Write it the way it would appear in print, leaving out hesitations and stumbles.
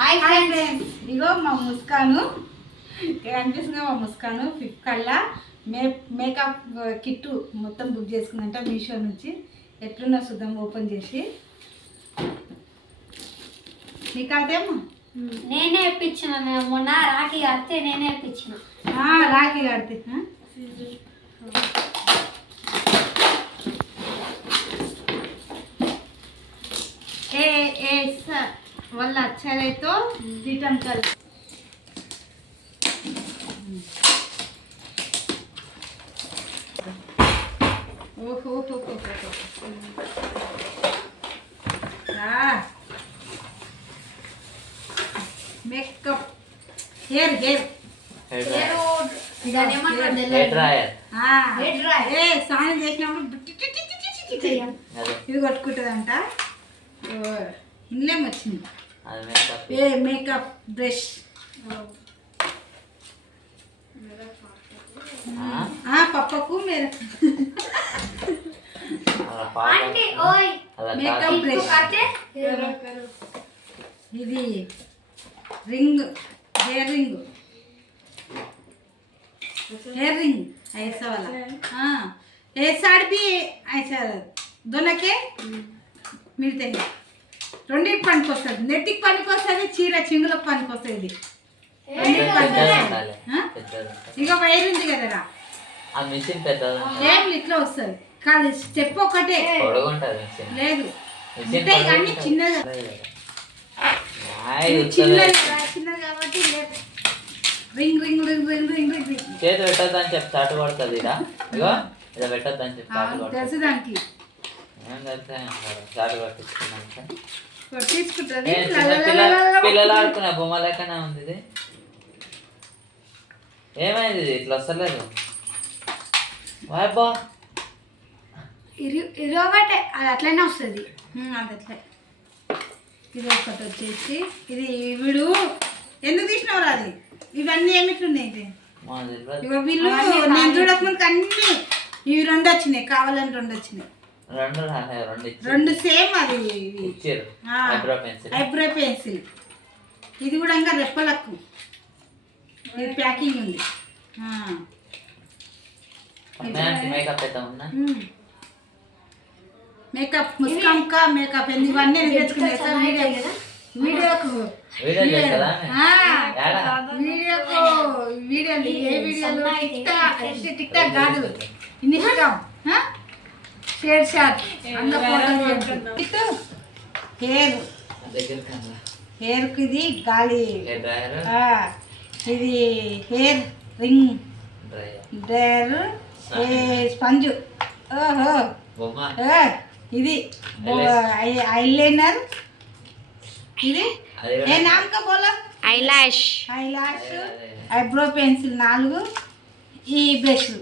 Hi friends, ఇగో మా ముస్కాను కనిపిస్తుంది. మా ముస్కాను ఫ్లిప్కార్ట్లో మేకప్ కిట్ మొత్తం బుక్ చేసుకుందంట మీషో నుంచి. ఎట్లున్నా చూద్దాం ఓపెన్ చేసి. నీకంతేమో నేనే ఇప్పించిన, మొన్న రాఖీ కడితే నేనే ఇప్పించిన. రాఖీ కడితే వాళ్ళ అచ్చరైతో రిటర్న్ కల్ ఓహో మేకప్ హెయిర్ స్నానం చేసినప్పుడు ఇది కొట్టుకుంటుందంట. ఇందులో వచ్చింది మేకప్ బ్రష్. పప్పకు మీరు మేకప్ బ్రష్. ఇది రింగ్, हेयर रिंग ऐसा वाला. ये साड़ी भी ऐसा दोनों के मिलते हैं. రెండింటి పనికి వస్తుంది, నెట్టికి పనికి వస్తుంది, చీర చింగులకు పనికి వస్తుంది. ఇక వైర్ ఉంది కదరా, ఏం ఇట్లా వస్తుంది కాదు. స్టెప్ ఒకటే లేదు, కానీ చిన్నది చిన్నది కాబట్టి ring ring ring ring ring ring చేతి పెట్టద్దని చెప్పి చాటు పడుతుంది. పెట్టద్దని చెప్పి తెలుసు దానికి చాటు పట్టించుకున్నాక తీసుకుంటుంది. పిల్లలు ఆడుకునే బొమ్మ లెక్కనే ఉంది. ఇది ఏమైంది? ఇది ఇట్లా వస్తలేదు. వాయబ్బా ఇరొకటే, అది అట్లనే వస్తుంది. అది అట్లే. ఇది ఒకటి వచ్చేసి ఇది వీడు ఎందుకు తీసినవరా అది? ఇవన్నీ ఏమిట్లున్నాయి? ఇక వీళ్ళు నేను చూడకముందుకు అన్ని ఇవి రెండు వచ్చినాయి, కావాలని రెండు వచ్చినాయి. రెండు సేమ్. అది ఐబ్రో పెన్సిల్. ఇది కూడా ఇంకా రెప్పలకు ఇది ప్యాకింగ్ ఉంది. మేకప్ ముస్కాన్ కా మేకప్ ఇవన్నీ తెచ్చుకున్నాయి సార్. వీడియోకు వీడియోలు ఏ వీడియోలు టిక్ టాక్ కాదు, ఇన్స్టాగ్రామ్ షేర్ షాట్ అందులో ఫోటోలు. హెయిర్కి ఇది గాలి, ఇది హెయిర్ రింగ్, డ్రైయర్, స్పంజు, ఓహో ఇది ఐలైనర్. ఇది ఏ నామ్ కా బోలా? ఐలాష్. Eyebrow pencil 4. ఈ బ్రష్